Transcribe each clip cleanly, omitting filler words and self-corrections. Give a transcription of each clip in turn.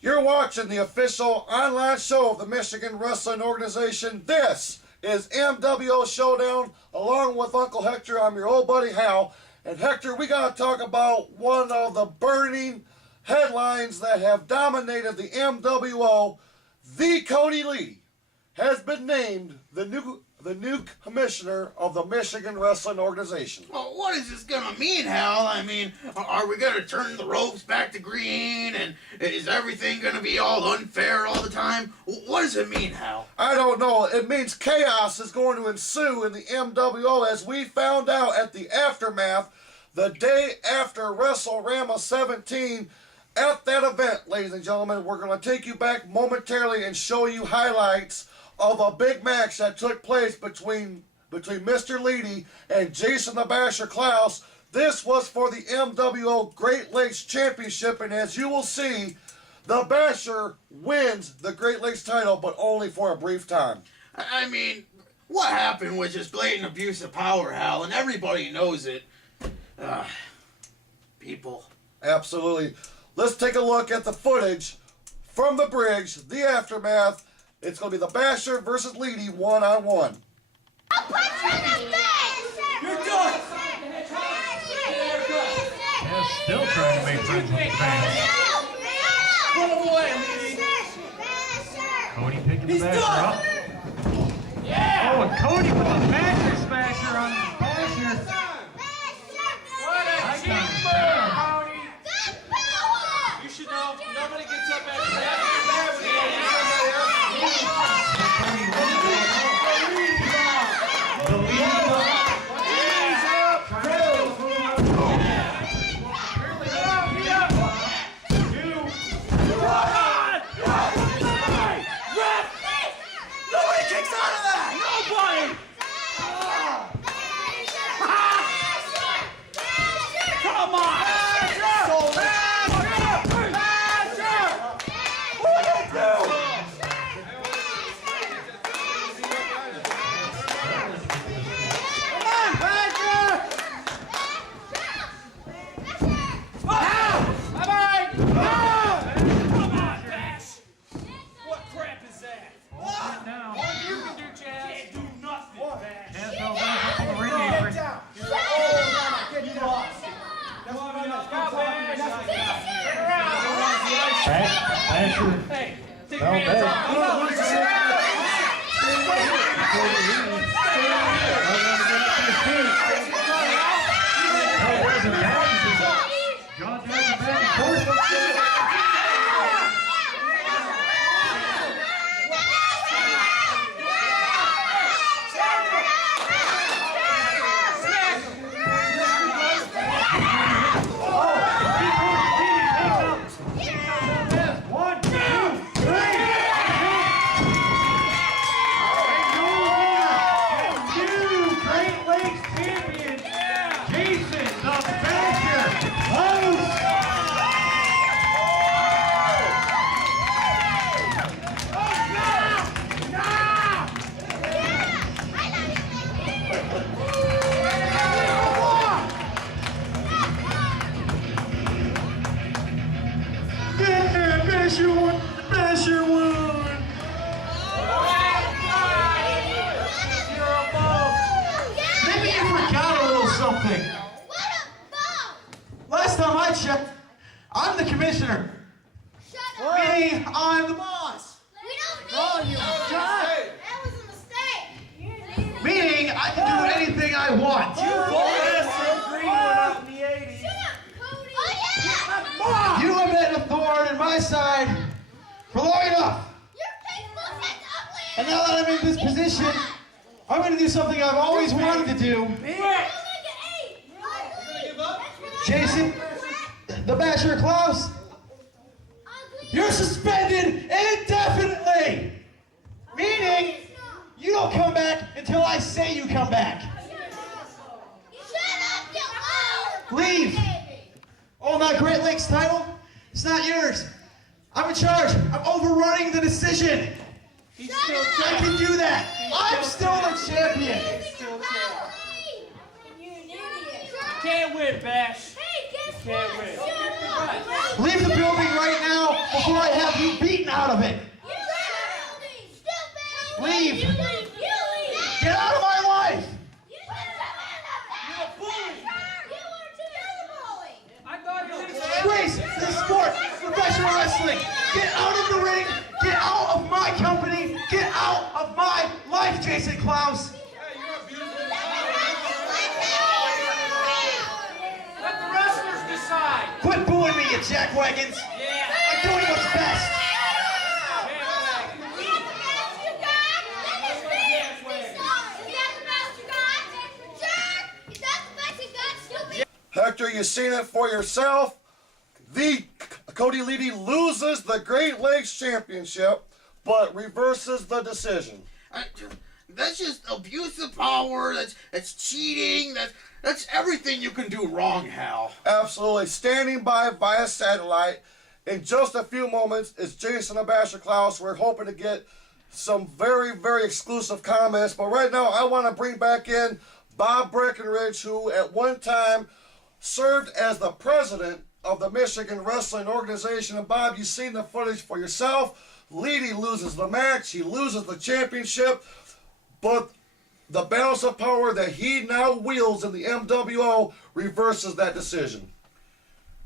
You're watching the official online show of the Michigan Wrestling Organization. This is MWO Showdown, along with Uncle Hector. I'm your old buddy Hal. And Hector, we got to talk about one of the burning headlines that have dominated the MWO. The Cody Lee has been named the new commissioner of the Michigan Wrestling Organization. Well, what is this going to mean, Hal? I mean, are we going to turn the ropes back to green? And is everything going to be all unfair all the time? What does it mean, Hal? I don't know. It means chaos is going to ensue in the MWO, as we found out at the aftermath the day after WrestleRama 17. At that event, ladies and gentlemen, we're going to take you back momentarily and show you highlights of a big match that took place between Mr. Leedy and Jason the Basher Klaus. This was for the MWO Great Lakes Championship, and as you will see, the Basher wins the Great Lakes title, but only for a brief time. I mean, what happened was just blatant abuse of power, Hal, and everybody knows it. People. Absolutely. Let's take a look at the footage from the bridge, the aftermath. It's going to be the Basher versus Leedy one-on-one. I'll punch you in the face! You're done! Yeah, still trying to make friends with the fans. Put him away, Leedy! Cody picking the He's Basher done! up. Yeah! Oh, and Cody with a Basher smasher on the Basher. What a cheaper! Cody! You should know, nobody gets up after that. Last time I checked, I'm the commissioner. Shut up! Meaning I'm the boss. We don't need you! That was a mistake! Meaning I can do anything I want. Shut up, Cody! Oh yeah! You have been a thorn in my side for long enough. Your Facebook is ugly! And now that I'm in this position, I'm going to do something I've always wanted to do. Jason, the Basher Klaus, you're suspended indefinitely. Meaning, you don't come back until I say you come back. Shut up, you old Leave. Oh, that Great Lakes title? It's not yours. I'm in charge. I'm overrunning the decision. I can do that. I'm still the champion. Can't win, Bash. Hey, guess Can't what? win. Leave the building right now before I have you beaten out of it. Leave. Get out of my life. Disgrace to the sport, professional wrestling. Get out of the ring. Get out of my company. Get out of my life, Jason Klaus. Let the wrestlers decide. Quit booing me, you jackwagons. I'm doing what's best. Hector, you've seen it for yourself. The Cody Leedy loses the Great Lakes Championship, but reverses the decision. That's just abuse of power. That's cheating. That's everything you can do wrong, Hal. Absolutely. Standing by via satellite. In just a few moments is Jason Abasher Klaus. We're hoping to get some very, very exclusive comments. But right now, I want to bring back in Bob Breckenridge, who at one time served as the president of the Michigan Wrestling Organization. And Bob, you've seen the footage for yourself. Leedy loses the match. He loses the championship. But the balance of power that he now wields in the MWO reverses that decision.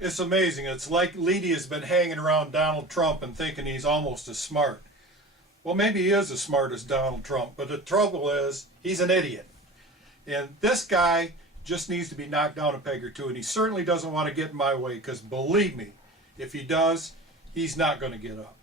It's amazing. It's like Leedy has been hanging around Donald Trump and thinking he's almost as smart. Well, maybe he is as smart as Donald Trump, but the trouble is he's an idiot. And this guy just needs to be knocked down a peg or two, and he certainly doesn't want to get in my way, because believe me, if he does, he's not going to get up.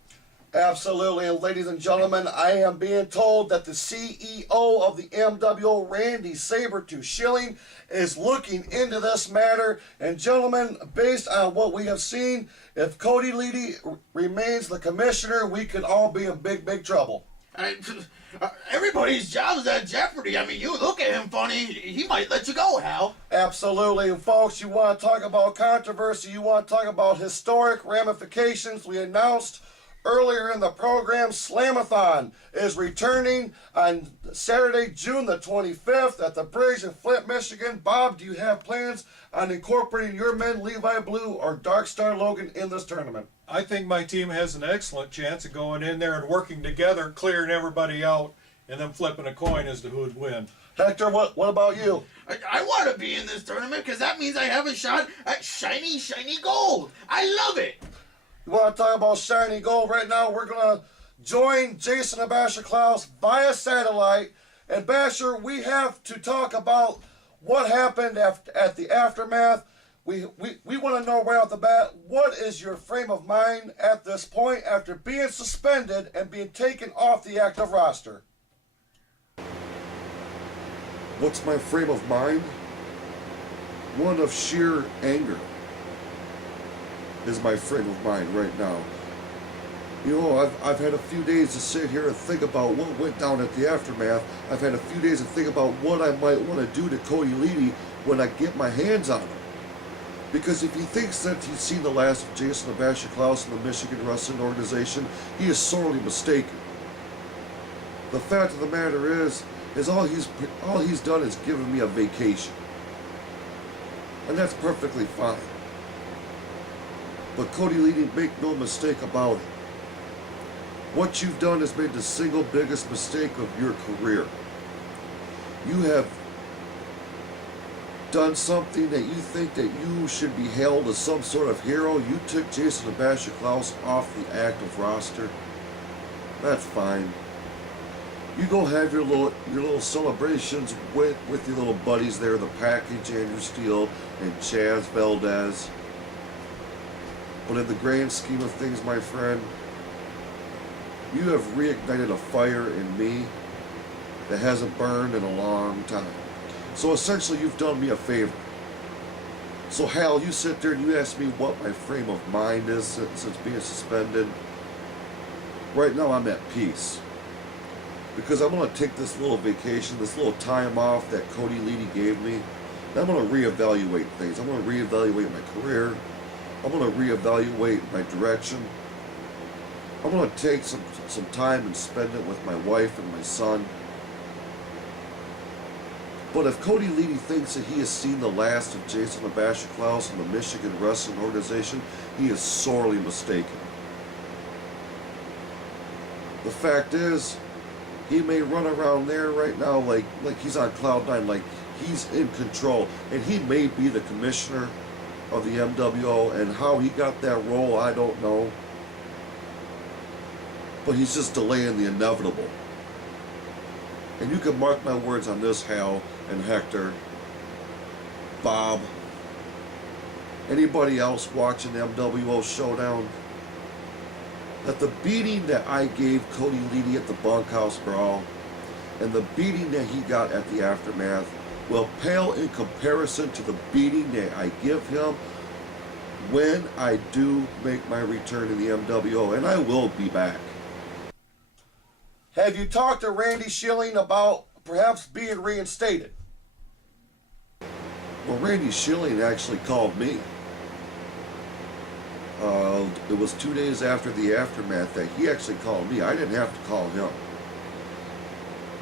Absolutely, and ladies and gentlemen, I am being told that the CEO of the MWO, Randy Sabertooth Schilling, is looking into this matter. And gentlemen, based on what we have seen, if Cody Leedy remains the commissioner, we could all be in big, big trouble. Everybody's job is at jeopardy. I mean, you look at him funny, he might let you go, Hal. Absolutely, and folks, you want to talk about controversy, you want to talk about historic ramifications. We announced earlier in the program, Slamathon is returning on Saturday, June the 25th at the Bridge in Flint, Michigan. Bob, do you have plans on incorporating your men, Levi Blue or Dark Star Logan, in this tournament? I think my team has an excellent chance of going in there and working together, clearing everybody out, and then flipping a coin as to who would win. Hector, what about you? I want to be in this tournament because that means I have a shot at shiny, shiny gold. I love it. You want to talk about shiny gold? Right now, we're going to join Jason and Basher Klaus via satellite. And Basher, we have to talk about what happened at the aftermath. We want to know right off the bat, what is your frame of mind at this point after being suspended and being taken off the active roster? What's my frame of mind? One of sheer anger is my frame of mind right now. You know, I've had a few days to sit here and think about what went down at the aftermath. I've had a few days to think about what I might want to do to Cody Leedy when I get my hands on him. Because if he thinks that he's seen the last of Jason Abasher Klaus in the Michigan Wrestling Organization, he is sorely mistaken. The fact of the matter is all he's done is given me a vacation. And that's perfectly fine. But Cody Leedy, make no mistake about it. What you've done has made the single biggest mistake of your career. You have done something that you think that you should be hailed as some sort of hero. You took Jason Abasher Klaus off the active roster. That's fine. You go have your little celebrations with your little buddies there, the Package, Andrew Steele, and Chaz Valdez. But in the grand scheme of things, my friend, you have reignited a fire in me that hasn't burned in a long time. So essentially, you've done me a favor. So Hal, you sit there and you ask me what my frame of mind is since being suspended. Right now, I'm at peace. Because I'm going to take this little vacation, this little time off that Cody Leedy gave me, and I'm going to reevaluate things. I'm going to reevaluate my career. I'm going to reevaluate my direction. I'm going to take some time and spend it with my wife and my son. But if Cody Leedy thinks that he has seen the last of Jason Abasher Klaus in the Michigan Wrestling Organization, he is sorely mistaken. The fact is, he may run around there right now like he's on cloud nine, like he's in control, and he may be the commissioner of the MWO, and how he got that role, I don't know. But he's just delaying the inevitable. And you can mark my words on this, Hal and Hector, Bob, anybody else watching MWO Showdown, that the beating that I gave Cody Leedy at the bunkhouse brawl and the beating that he got at the aftermath will pale in comparison to the beating that I give him when I do make my return to the MWO, and I will be back. Have you talked to Randy Schilling about perhaps being reinstated? Well, Randy Schilling actually called me. It was 2 days after the aftermath that he actually called me. I didn't have to call him.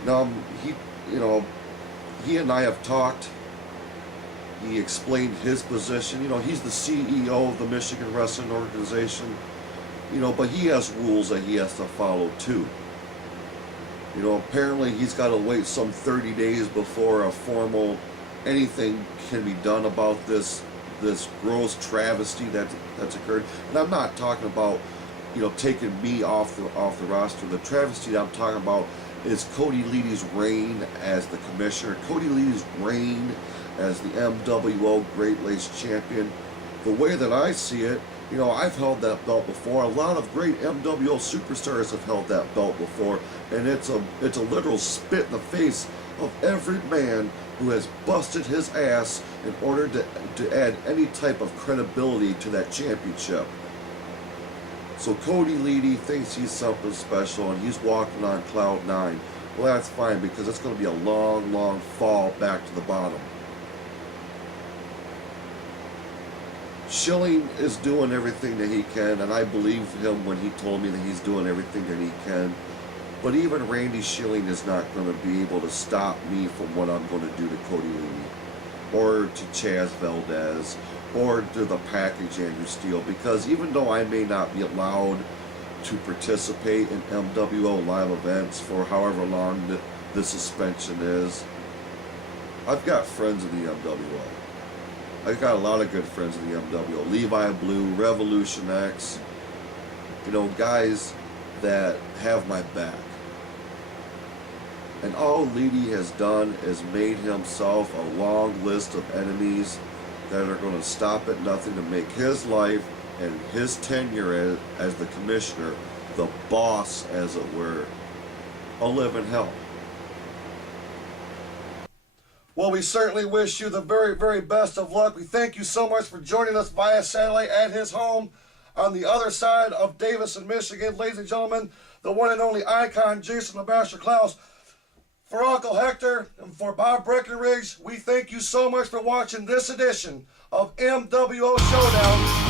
Now, he and I have talked. He explained his position. He's the CEO of the Michigan Wrestling Organization. But he has rules that he has to follow too. Apparently he's got to wait some 30 days before a formal anything can be done about this gross travesty that's occurred. And I'm not talking about, taking me off the roster. The travesty that I'm talking about is Cody Leedy's reign as the commissioner, Cody Leedy's reign as the MWO Great Lakes champion. The way that I see it, I've held that belt before. A lot of great MWO superstars have held that belt before, and it's a literal spit in the face of every man who has busted his ass in order to add any type of credibility to that championship. So Cody Leedy thinks he's something special and he's walking on cloud nine. Well, that's fine, because it's going to be a long, long fall back to the bottom. Schilling is doing everything that he can, and I believe him when he told me that he's doing everything that he can. But even Randy Schilling is not going to be able to stop me from what I'm going to do to Cody Leedy, or to Chaz Valdez, or to the package Andrew Steele, because even though I may not be allowed to participate in MWO live events for however long the suspension is, I've got friends in the MWO. I've got a lot of good friends in the MWO. Levi Blue, Revolution X, guys that have my back. And all Leedy has done is made himself a long list of enemies that are going to stop at nothing to make his life and his tenure as the commissioner, the boss, as it were, a living hell. Well, we certainly wish you the very, very best of luck. We thank you so much for joining us via satellite at his home on the other side of Davison, Michigan. Ladies and gentlemen, the one and only icon, Jason Sebastian Klaus. For Uncle Hector and for Bob Breckenridge, we thank you so much for watching this edition of MWO Showdown.